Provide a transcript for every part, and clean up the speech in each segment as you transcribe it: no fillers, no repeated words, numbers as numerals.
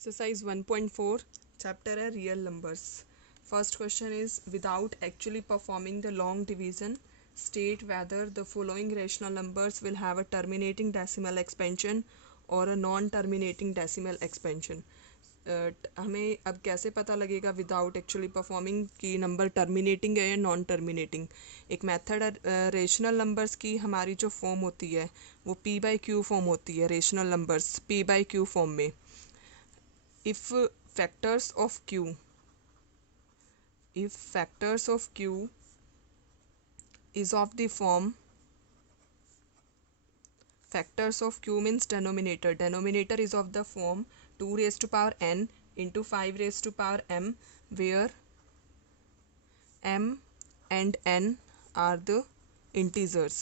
Exercise 1.4 chapter है real numbers. First question is, without actually performing the long division, state whether the following rational numbers will have a terminating decimal expansion or a non-terminating decimal expansion. हमें अब कैसे पता लगेगा without actually performing कि number terminating है या non terminating. एक method rational numbers की हमारी जो फॉर्म होती है वो पी बाई क्यू फॉर्म होती है. Rational numbers P by q form में if factors of q if factors of q is of the form, factors of q means denominator is of the form 2 raised to power n into 5 raised to power m, where m and n are the integers.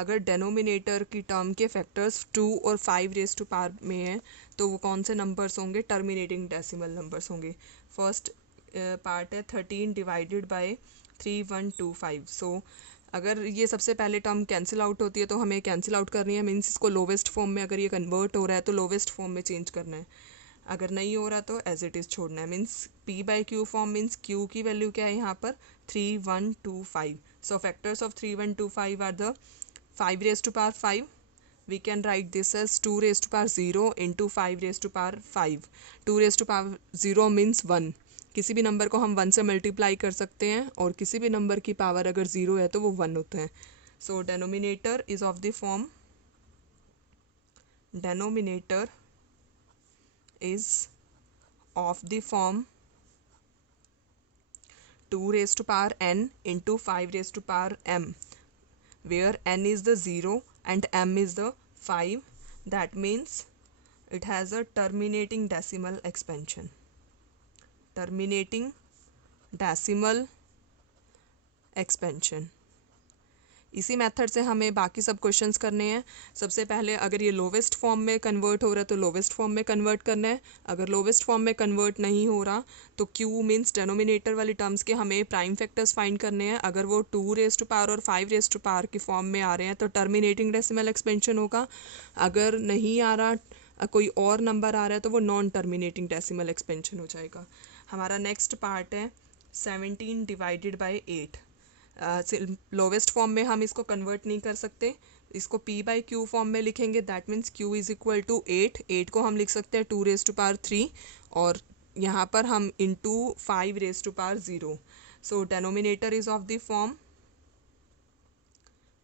अगर denominator की term के factors 2 और 5 raise to power में हैं तो वो कौन से नंबर्स होंगे? टर्मिनेटिंग डेसिमल नंबर्स होंगे. फर्स्ट पार्ट है 13 डिवाइडेड बाय 3125. सो अगर ये सबसे पहले टर्म कैंसिल आउट होती है तो हमें कैंसिल आउट करनी है. मीन्स इसको लोवेस्ट फॉर्म में, अगर ये कन्वर्ट हो रहा है तो लोवेस्ट फॉर्म में चेंज करना है. अगर नहीं हो रहा तो एज इट इज़ छोड़ना है. Means p by q form means q की वैल्यू क्या है यहाँ पर? 3125. So factors of 3125 are the 5 raised to power 5. We can write this as 2 raised to power 0 into 5 raised to power 5. 2 raised to power 0 means 1. किसी भी number को हम 1 से मल्टीप्लाई कर सकते हैं और किसी भी नंबर की पावर अगर 0 है तो वो 1 होता है. So denominator is of the form, denominator is of the form 2 raised to power n into 5 raised to power m, where n is the 0 and m is the 5. That means it has a terminating decimal expansion. Terminating decimal expansion. इसी method से हमें बाकी सब questions करने हैं. सबसे पहले अगर ये लोवेस्ट फॉर्म में कन्वर्ट हो रहा है तो लोवेस्ट फॉर्म में कन्वर्ट करना है. अगर लोवेस्ट फॉर्म में कन्वर्ट नहीं हो रहा तो क्यू मीन्स डेनोमिनेटर वाली टर्म्स के हमें प्राइम फैक्टर्स फाइंड करने हैं. अगर वो 2 रेज टू पावर और 5 रेज टू पावर की फॉर्म में आ रहे हैं तो टर्मिनेटिंग डेसिमल एक्सपेंशन होगा. अगर नहीं आ रहा, कोई और नंबर आ रहा है तो वो नॉन टर्मिनेटिंग डेसिमल एक्सपेंशन हो जाएगा. हमारा नेक्स्ट पार्ट है 17 डिवाइडेड बाई 8. लोवेस्ट फॉर्म में हम इसको कन्वर्ट नहीं कर सकते, इसको p बाई क्यू फॉर्म में लिखेंगे. That means q is equal to 8. 8 को हम लिख सकते हैं 2 रेज टू पावर 3 और यहाँ पर हम into 5 raise to power 0. So denominator is of the form,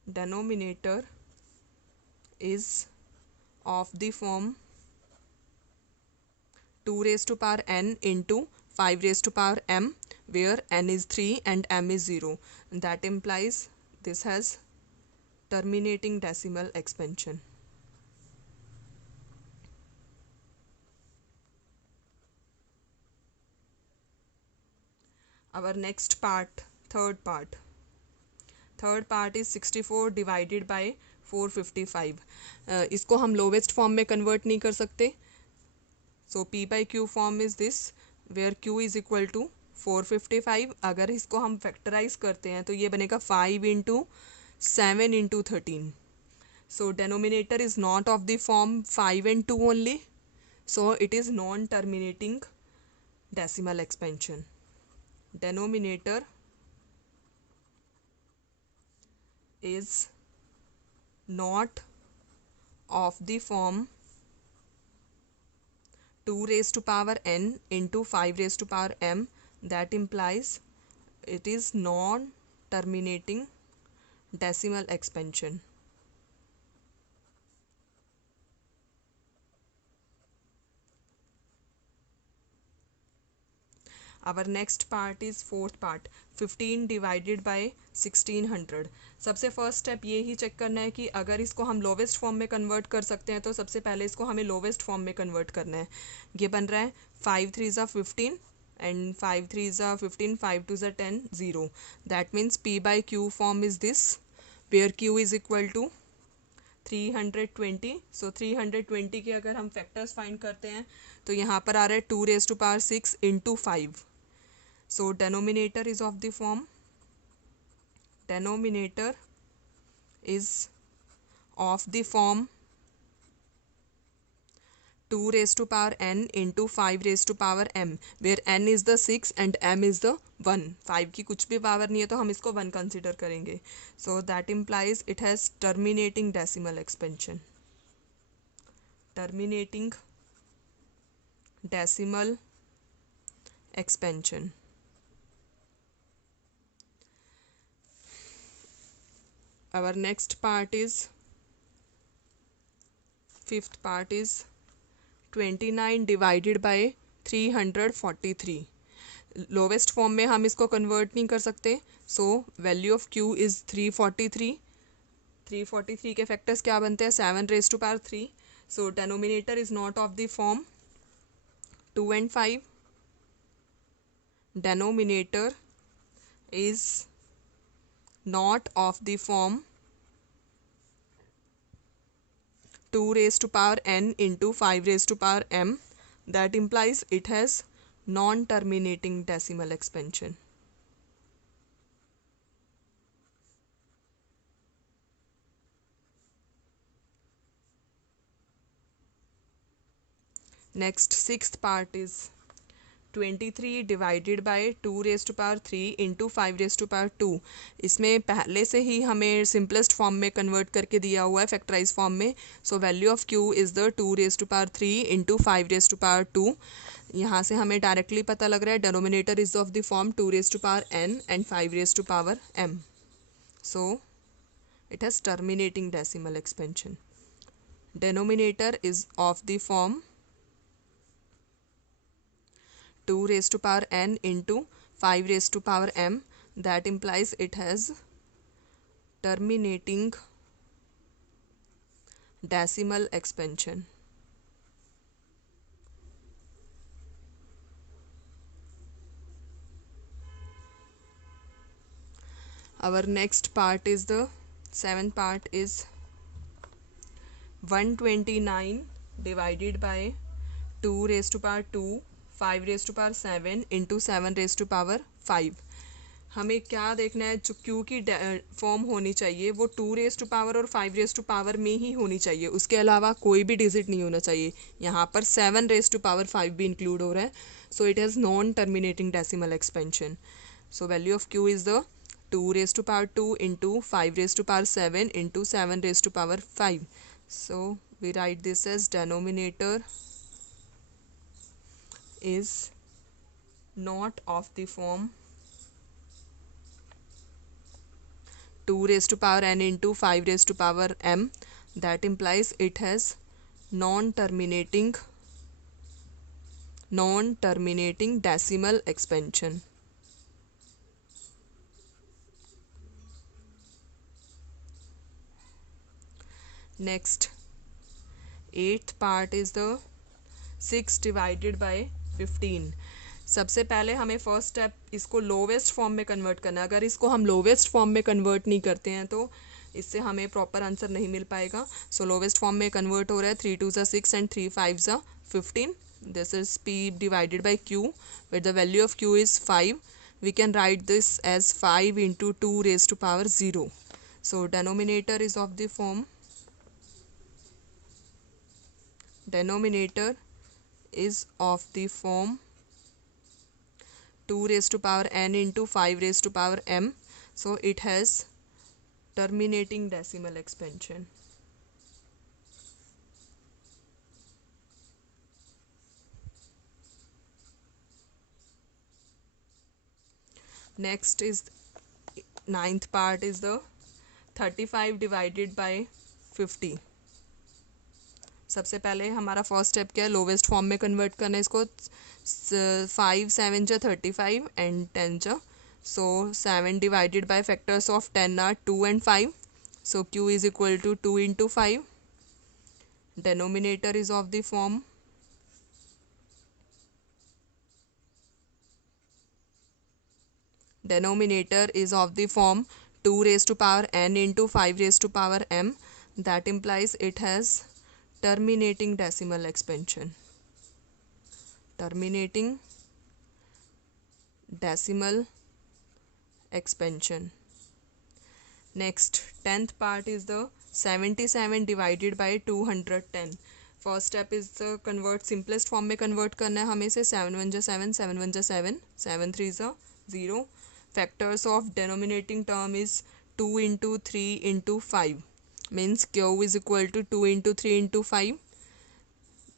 denominator is of the form 2 raised to power n into 5 raised to power m, where n is 3 and m is 0. That implies this has terminating decimal expansion. Our next part, third part is 64 divided by 455. इसको हम lowest form में convert नहीं कर सकते. So p by q form is this, where q is equal to 455. अगर इसको हम factorise करते हैं तो ये बनेगा 5 into 7 into 13. So denominator is not of the form 5 and 2 only. So it is non terminating decimal expansion. Denominator is not of the form 2 raised to power n into 5 raised to power m. That implies it is non-terminating decimal expansion. Our next part is fourth part, 15 divided by 1600. सबसे first step ये ही check करना है कि अगर इसको हम lowest form में convert कर सकते हैं तो सबसे पहले इसको हमें लोवेस्ट फॉर्म में कन्वर्ट करना है. ये बन रहा है 5 3 ज़ा 15 and 5 3 ज़ा 15, 5 2 ज़ा 10, 0. That means p by q form is this, where q is equal to 320. सो 320 के अगर हम फैक्टर्स फाइंड करते हैं तो यहाँ पर आ रहा है 2 raised to power 6 into 5. So denominator is of the form, denominator is of the form 2 raised to power n into 5 raised to power m, where n is the 6 and m is the 1. 5 की कुछ भी power नहीं है तो हम इसको 1 consider करेंगे. So that implies it has terminating decimal expansion. Terminating decimal expansion. Our next part is, fifth part is 29 divided by 343. Lowest form में हम इसको कन्वर्ट नहीं कर सकते, so value of Q is 343. 343 के फैक्टर्स क्या बनते हैं? 7 raised to power 3. So denominator is not of the form 2 and 5. Denominator is not of the form 2 raised to power n into 5 raised to power m. That implies it has non-terminating decimal expansion. Next, sixth part is 23 divided by 2 raised to power 3 into 5 raised to power 2. इसमें पहले से ही हमें simplest form में convert करके दिया हुआ है, factorise form में. So value of Q is the 2 raised to power 3 into 5 raised to power 2. यहाँ से हमें डायरेक्टली पता लग रहा है denominator is of the form 2 raised to power n and 5 raised to power m. So it has terminating decimal expansion. Denominator is of the form 2 raised to power n into 5 raised to power m. That implies it has terminating decimal expansion. Our next part is the seventh part is 129 divided by 2 raised to power 2 5 raised to power 7 into 7 raised to power 5. हमें क्या देखना है? जो Q की form होनी चाहिए वो 2 raised to power और 5 raised to power में ही होनी चाहिए, उसके अलावा कोई भी डिजिट नहीं होना चाहिए. यहाँ पर 7 raised to power 5 भी इंक्लूड हो रहा है, so it has non terminating decimal expansion. So value of Q is the 2 raised to power 2 into 5 raised to power 7 into 7 raised to power 5. So we write this as denominator is not of the form 2 raised to power n into 5 raised to power m. That implies it has non-terminating decimal expansion. Next, eighth part is the 6 divided by 15. सबसे पहले हमें first step इसको lowest form में convert करना है. अगर इसको हम लोवेस्ट फॉर्म में कन्वर्ट नहीं करते हैं तो इससे हमें प्रॉपर आंसर नहीं मिल पाएगा. सो लोवेस्ट फॉर्म में कन्वर्ट हो रहा है 3 2 6 and 3 5 15. This is p divided by q, where the value of q is 5. We can write this as 5 into 2 raised to power 0. सो denominator is of the form denominator 2 raised to power n into 5 raised to power m. So it has terminating decimal expansion. Next is ninth part is the 35 divided by 50. सबसे पहले हमारा first step क्या है? Lowest form में convert करना है इसको. 5 7 35 and 10 so 7 divided by factors of 10 are 2 and 5. So q is equal to 2 into 5. Denominator is of the form denominator is of the form 2 raised to power n into 5 raised to power m. That implies it has terminating decimal expansion. Terminating decimal expansion. Next, 10th part is the 77 divided by 210. First step is convert, simplest form में convert करना है हमें से। 7 1 जा 7, 7 1 जा 7, 7 3 जा 0। Factors of denominating term is 2 into 3 into 5, means Q is equal to 2 into 3 into 5।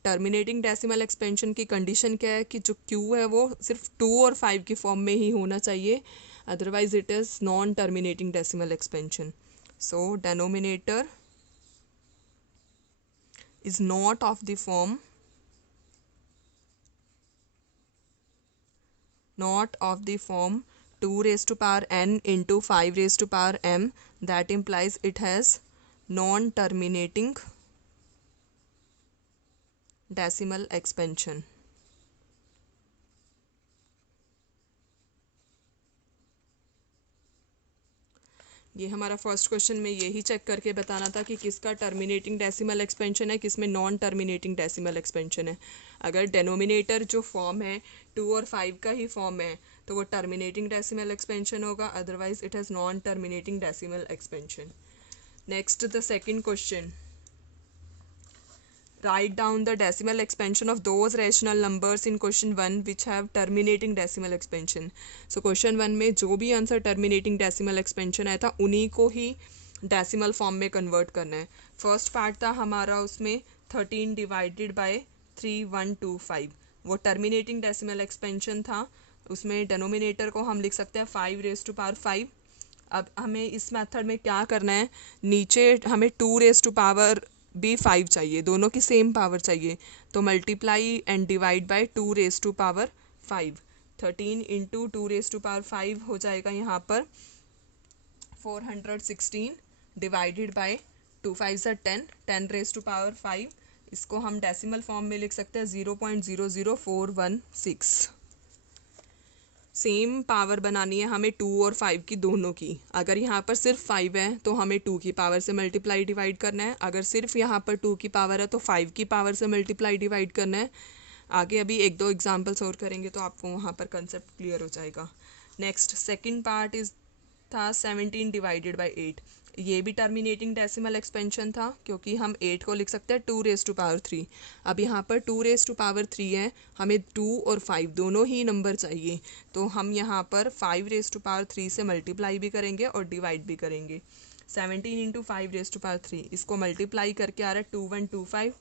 Terminating decimal expansion की condition क्या है कि जो क्यू है वो सिर्फ 2 और 5 की फॉर्म में ही होना चाहिए, otherwise it is non terminating decimal expansion. So denominator is not of the form, not of the form 2 raised to power n into 5 raised to power m, that implies it has non-terminating decimal expansion. ये हमारा first question में यही check करके बताना था कि किसका terminating decimal expansion है, किसमें नॉन टर्मिनेटिंग डेसिमल एक्सपेंशन है। अगर डेनोमिनेटर जो फॉर्म है 2 और 5 का ही फॉर्म है तो वो टर्मिनेटिंग डेसिमल एक्सपेंशन होगा, otherwise it has non terminating decimal expansion. Next the second question, write down the decimal expansion of those rational numbers in question 1 which have terminating decimal expansion. So question 1 में जो भी answer terminating decimal expansion आया था उन्हीं को ही decimal form में convert करना है। फर्स्ट पार्ट था हमारा उसमें 13 डिवाइडेड बाय 3125, वो टर्मिनेटिंग डेसिमल एक्सपेंशन था। उसमें डेनोमिनेटर को हम लिख सकते हैं 5 रेज टू पावर 5। अब हमें इस मेथड में क्या करना है, नीचे हमें 2 रेज टू पावर भी 5 चाहिए, दोनों की सेम पावर चाहिए, तो multiply and divide by 2 raise to power 5। 13 into 2 raise to power 5 हो जाएगा यहाँ पर 416 डिवाइडेड बाय 2 5 ज़ा 10, 10 रेज टू पावर 5। इसको हम डेसिमल फॉर्म में लिख सकते हैं 0.00416। सेम पावर बनानी है हमें 2 और 5 की दोनों की। अगर यहाँ पर सिर्फ 5 है तो हमें 2 की पावर से मल्टीप्लाई डिवाइड करना है, अगर सिर्फ यहाँ पर 2 की पावर है तो 5 की पावर से मल्टीप्लाई डिवाइड करना है। आगे अभी एक दो एग्जांपल्स और करेंगे तो आपको वहाँ पर कंसेप्ट क्लियर हो जाएगा। नेक्स्ट सेकंड पार्ट इज था 17 डिवाइडेड बाय 8, ये भी टर्मिनेटिंग डेसिमल एक्सपेंशन था क्योंकि हम 8 को लिख सकते हैं 2 रेज टू पावर 3। अब यहाँ पर 2 रेज टू पावर 3 है, हमें 2 और 5 दोनों ही नंबर चाहिए, तो हम यहाँ पर 5 रेज टू पावर 3 से मल्टीप्लाई भी करेंगे और डिवाइड भी करेंगे। 17 इंटू 5 रेज टू पावर 3, इसको मल्टीप्लाई करके आ रहा है 2125,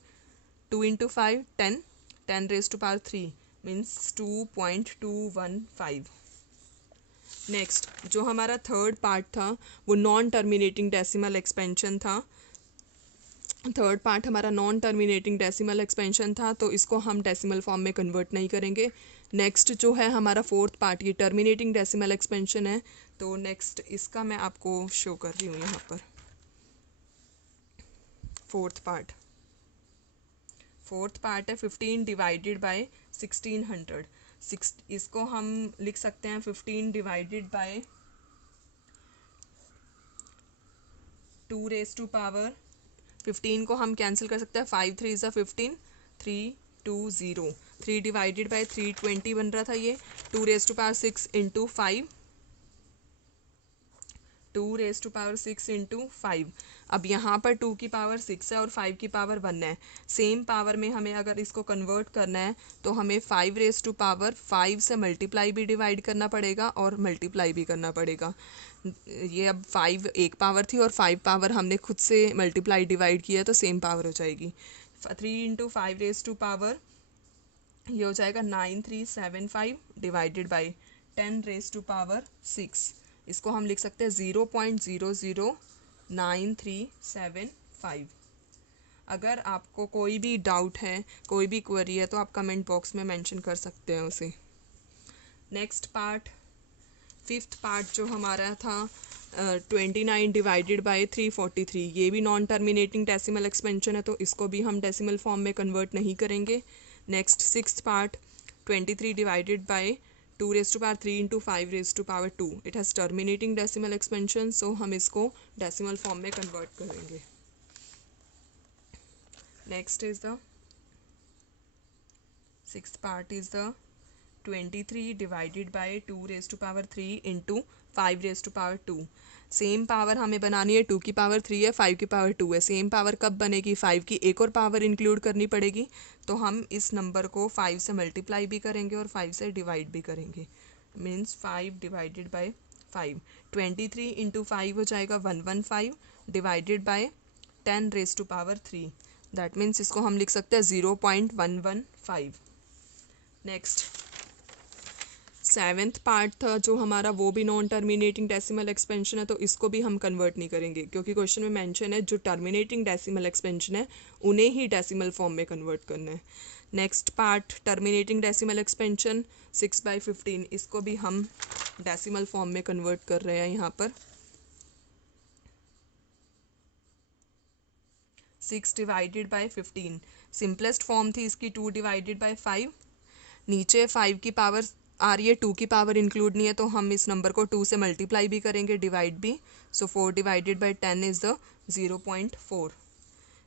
2 into 5 10, 10 raise to power 3 means 2.215। Next जो हमारा थर्ड पार्ट था वो नॉन टर्मिनेटिंग डेसिमल एक्सपेंशन था। थर्ड पार्ट हमारा नॉन टर्मिनेटिंग डेसिमल एक्सपेंशन था, तो इसको हम डेसिमल फॉर्म में कन्वर्ट नहीं करेंगे। नेक्स्ट जो है हमारा फोर्थ पार्ट, ये टर्मिनेटिंग डेसिमल एक्सपेंशन है, तो नेक्स्ट इसका मैं आपको शो कर रही हूँ यहाँ पर। फोर्थ पार्ट है 15 डिवाइडेड बाय 1600। इसको हम लिख सकते हैं 15 divided by 2 raise to power 15 को हम कैंसिल कर सकते हैं, 5 3 ज़ा 15, 320, 3 डिवाइडेड बाय 320 बन रहा था ये, 2 raise to power 6 into 5, 2 raise to power 6 into 5। अब यहाँ पर 2 की पावर 6 है और 5 की पावर 1 है, सेम पावर में हमें अगर इसको कन्वर्ट करना है तो हमें 5 रेज टू पावर 5 से मल्टीप्लाई भी डिवाइड करना पड़ेगा और मल्टीप्लाई भी करना पड़ेगा। ये अब 5 एक पावर थी और 5 पावर हमने खुद से मल्टीप्लाई डिवाइड किया तो सेम पावर हो जाएगी। 3 इंटू 5 रेज टू पावर ये हो जाएगा 9375 divided by 10 raise to power 6। इसको हम लिख सकते हैं 0.009375। अगर आपको कोई भी डाउट है, कोई भी क्वेरी है, तो आप कमेंट बॉक्स में मेंशन कर सकते हैं उसे। नेक्स्ट पार्ट, फिफ्थ पार्ट जो हमारा था 29 डिवाइडेड बाय 343, ये भी नॉन टर्मिनेटिंग डेसिमल एक्सपेंशन है, तो इसको भी हम डेसिमल फॉर्म में कन्वर्ट नहीं करेंगे। Next sixth part 23 divided by 2 raise to power 3 into 5 raise to power 2, it has terminating decimal expansion, so हम इसको डेसिमल फॉर्म में कन्वर्ट करेंगे। Next is the sixth part is the 23 divided by 2 raise to power 3 into 5 raise to power 2। Same power हमें बनानी है, 2 की power 3 है, 5 की पावर 2 है। सेम पावर कब बनेगी, 5 की एक और पावर इंक्लूड करनी पड़ेगी। तो हम इस नंबर को 5 से मल्टीप्लाई भी करेंगे और 5 से डिवाइड भी करेंगे। मीन्स 5 डिवाइडेड बाय 5, 23 इंटू 5 हो जाएगा 115 divided by 10 raise to power 3। That means इसको हम लिख सकते हैं 0.115। नेक्स्ट 7th पार्ट था जो हमारा, वो भी नॉन टर्मिनेटिंग डेसिमल एक्सपेंशन है, तो इसको भी हम कन्वर्ट नहीं करेंगे क्योंकि क्वेश्चन में मेंशन है जो टर्मिनेटिंग डेसिमल एक्सपेंशन है उन्हें ही डेसिमल फॉर्म में कन्वर्ट करना है। Next part terminating decimal expansion 6/15, इसको भी हम डेसिमल फॉर्म में कन्वर्ट कर रहे हैं। यहाँ पर 6 डिवाइडेड बाय 15, सिंपलेस्ट फॉर्म थी इसकी 2 डिवाइडेड बाय 5। नीचे 5 की पावर आ रही है, 2 की पावर इंक्लूड नहीं है, तो हम इस नंबर को 2 से मल्टीप्लाई भी करेंगे, डिवाइड भी। सो 4 divided by 10 is the 0.4।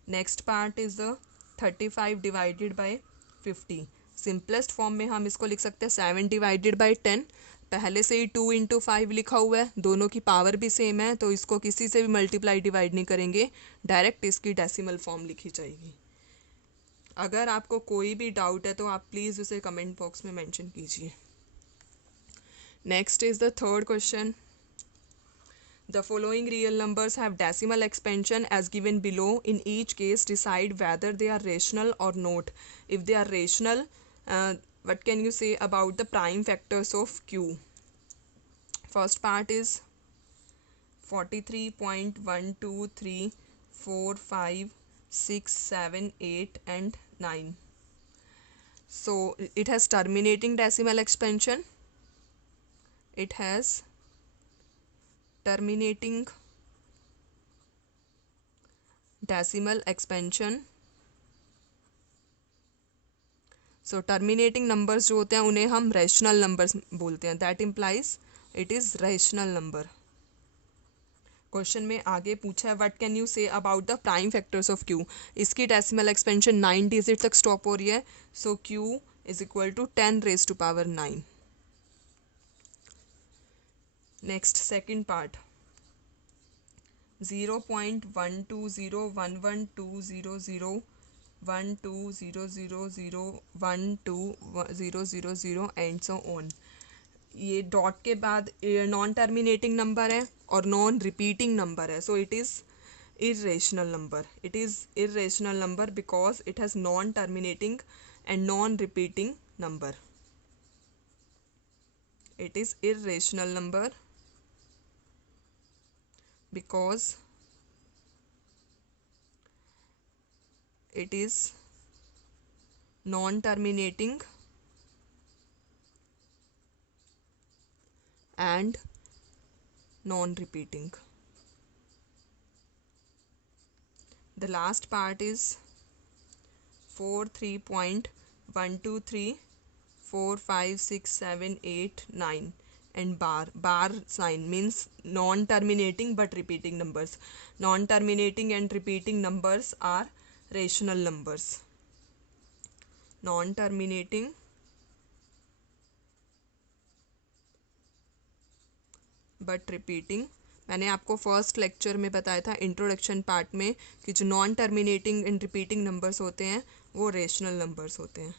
Next part is the 35 divided by 50। Simplest form में हम इसको लिख सकते हैं 7 डिवाइडेड बाय 10। पहले से ही 2 इंटू 5 लिखा हुआ है, दोनों की पावर भी सेम है, तो इसको किसी से भी मल्टीप्लाई डिवाइड नहीं करेंगे, डायरेक्ट इसकी डेसिमल फॉर्म लिखी जाएगी। अगर आपको कोई भी डाउट है तो आप प्लीज़ उसे कमेंट बॉक्स में मेंशन कीजिए। Next is the third question. The following real numbers have decimal expansion as given below. In each case, decide whether they are rational or not. If they are rational, what can you say about the prime factors of Q? First part is 43.1234567 and 9. So it has terminating decimal expansion. It has terminating decimal expansion. So terminating numbers जो होते हैं उन्हें हम rational numbers बोलते हैं। That implies it is rational number. Question में आगे पूछा है what can you say about the prime factors of Q. इसकी डेसिमल एक्सपेंशन 9 डिजिट तक स्टॉप हो रही है। So Q is equal to 10 raise to power 9। Next second part 0.120120012000120000 and so on. ये डॉट के बाद नॉन टर्मिनेटिंग नंबर है और नॉन रिपीटिंग नंबर है, so it is irrational number. It is irrational number because it has non-terminating and non-repeating number. It is irrational number because it is non-terminating and non-repeating. The last part is 43.123456789 and bar sign means non-terminating but repeating numbers. Non-terminating and repeating numbers are rational numbers. Non-terminating but repeating, मैंने आपको first lecture में बताया था introduction part में कि जो non terminating and repeating numbers होते हैं वो रेशनल नंबर्स होते हैं।